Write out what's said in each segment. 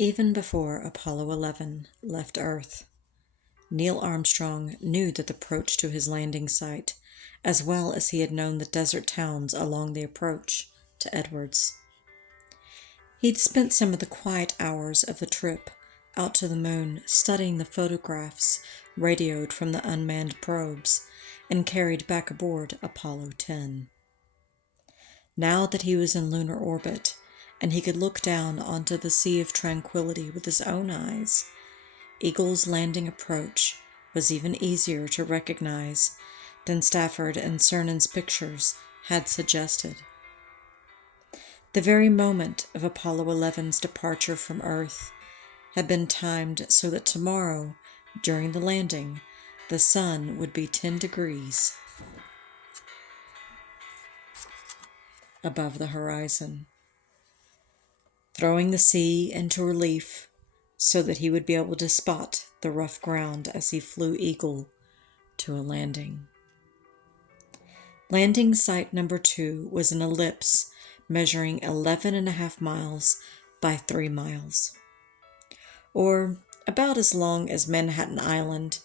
Even before Apollo 11 left Earth, Neil Armstrong knew the approach to his landing site, as well as he had known the desert towns along the approach to Edwards. He'd spent some of the quiet hours of the trip out to the moon studying the photographs radioed from the unmanned probes and carried back aboard Apollo 10. Now that he was in lunar orbit, and he could look down onto the Sea of Tranquility with his own eyes, Eagle's landing approach was even easier to recognize than Stafford and Cernan's pictures had suggested. The very moment of Apollo 11's departure from Earth had been timed so that tomorrow, during the landing, the sun would be 10 degrees above the horizon, throwing the sea into relief so that he would be able to spot the rough ground as he flew Eagle to a landing. Landing site number 2 was an ellipse measuring 11.5 miles by 3 miles, or about as long as Manhattan Island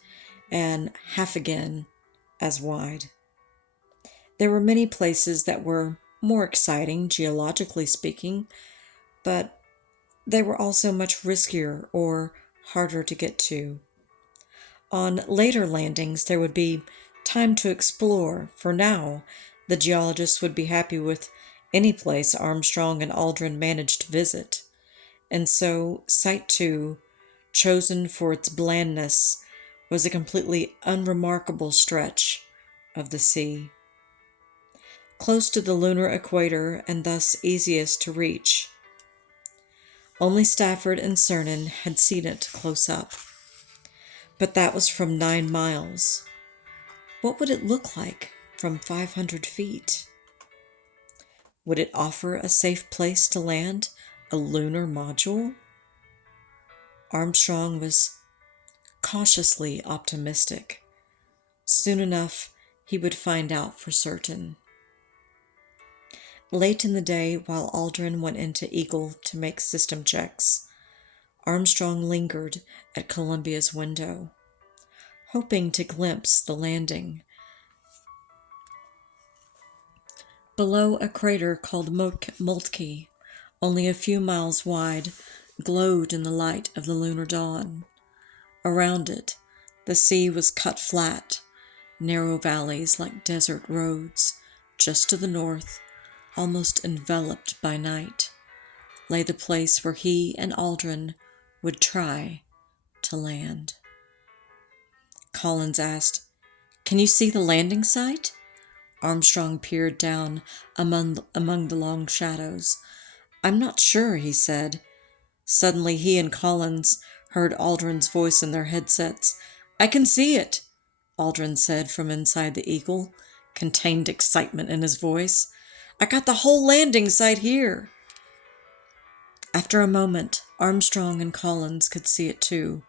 and half again as wide. There were many places that were more exciting, geologically speaking, but they were also much riskier or harder to get to. On later landings, there would be time to explore. For now, the geologists would be happy with any place Armstrong and Aldrin managed to visit. And so, Site 2, chosen for its blandness, was a completely unremarkable stretch of the sea. Close to the lunar equator and thus easiest to reach. Only Stafford and Cernan had seen it close up. But that was from 9 miles. What would it look like from 500 feet? Would it offer a safe place to land a lunar module? Armstrong was cautiously optimistic. Soon enough, he would find out for certain. Late in the day, while Aldrin went into Eagle to make system checks, Armstrong lingered at Columbia's window, hoping to glimpse the landing. Below, a crater called Moltke, only a few miles wide, glowed in the light of the lunar dawn. Around it, the sea was cut flat, narrow valleys like desert roads. Just to the north, almost enveloped by night, lay the place where he and Aldrin would try to land. Collins asked, "Can you see the landing site?" Armstrong peered down among the long shadows. "I'm not sure," he said. Suddenly he and Collins heard Aldrin's voice in their headsets. "I can see it," Aldrin said from inside the Eagle, contained excitement in his voice. "I got the whole landing site here." After a moment, Armstrong and Collins could see it too,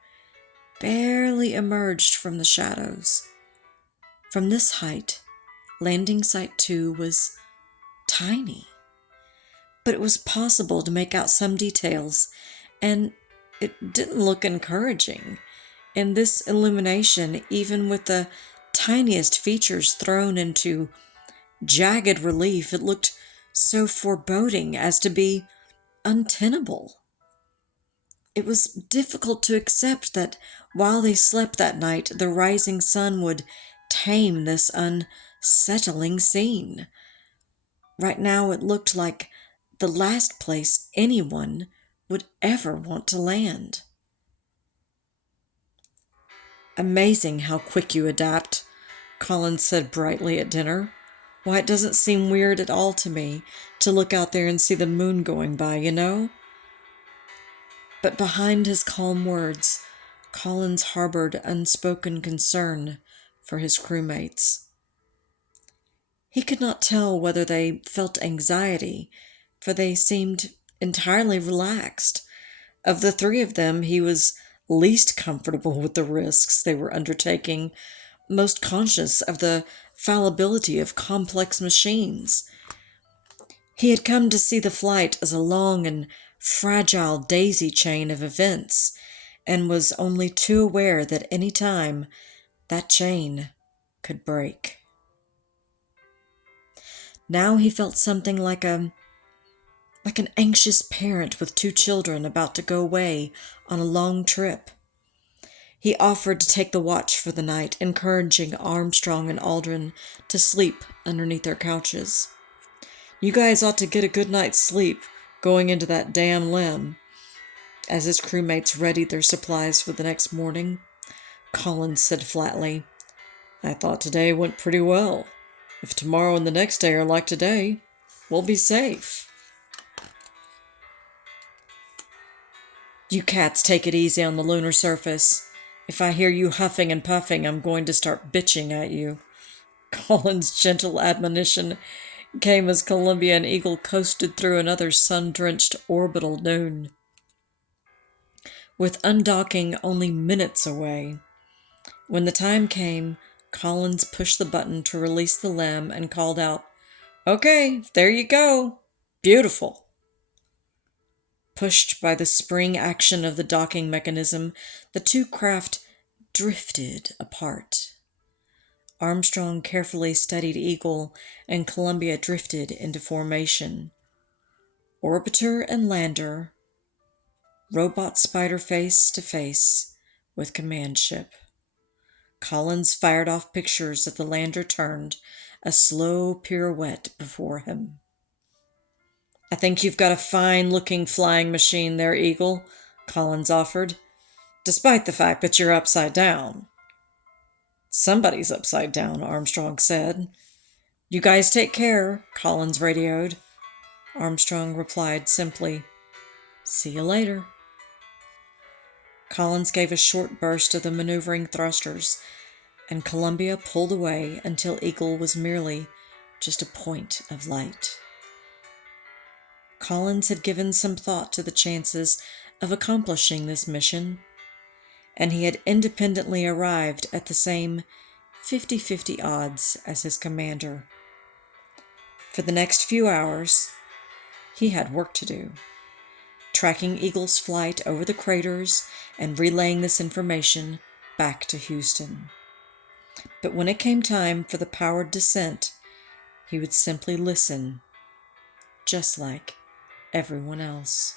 barely emerged from the shadows. From this height, landing site 2 was tiny, but it was possible to make out some details, and it didn't look encouraging. In this illumination, even with the tiniest features thrown into jagged relief, it looked so foreboding as to be untenable. It was difficult to accept that while they slept that night, the rising sun would tame this unsettling scene. Right now it looked like the last place anyone would ever want to land. "Amazing how quick you adapt," Collins said brightly at dinner. "Why, it doesn't seem weird at all to me to look out there and see the moon going by, you know?" But behind his calm words, Collins harbored unspoken concern for his crewmates. He could not tell whether they felt anxiety, for they seemed entirely relaxed. Of the 3 of them, he was least comfortable with the risks they were undertaking, most conscious of the fallibility of complex machines. He had come to see the flight as a long and fragile daisy chain of events, and was only too aware that any time that chain could break. Now he felt something like an anxious parent with two children about to go away on a long trip. He offered to take the watch for the night, encouraging Armstrong and Aldrin to sleep underneath their couches. "You guys ought to get a good night's sleep going into that damn limb." As his crewmates readied their supplies for the next morning, Collins said flatly, "I thought today went pretty well. If tomorrow and the next day are like today, we'll be safe." "You cats take it easy on the lunar surface. If I hear you huffing and puffing, I'm going to start bitching at you." Collins' gentle admonition came as Columbia and Eagle coasted through another sun-drenched orbital noon. With undocking only minutes away, when the time came, Collins pushed the button to release the limb and called out, "Okay, there you go. Beautiful." Pushed by the spring action of the docking mechanism, the two craft drifted apart. Armstrong carefully steadied Eagle, and Columbia drifted into formation. Orbiter and lander, robot spider face to face with command ship. Collins fired off pictures as the lander turned, a slow pirouette before him. "I think you've got a fine-looking flying machine there, Eagle," Collins offered, "despite the fact that you're upside down." "Somebody's upside down," Armstrong said. "You guys take care," Collins radioed. Armstrong replied simply, "See you later." Collins gave a short burst of the maneuvering thrusters, and Columbia pulled away until Eagle was merely just a point of light. Collins had given some thought to the chances of accomplishing this mission, and he had independently arrived at the same 50-50 odds as his commander. For the next few hours, he had work to do, tracking Eagle's flight over the craters and relaying this information back to Houston. But when it came time for the powered descent, he would simply listen, just like everyone else.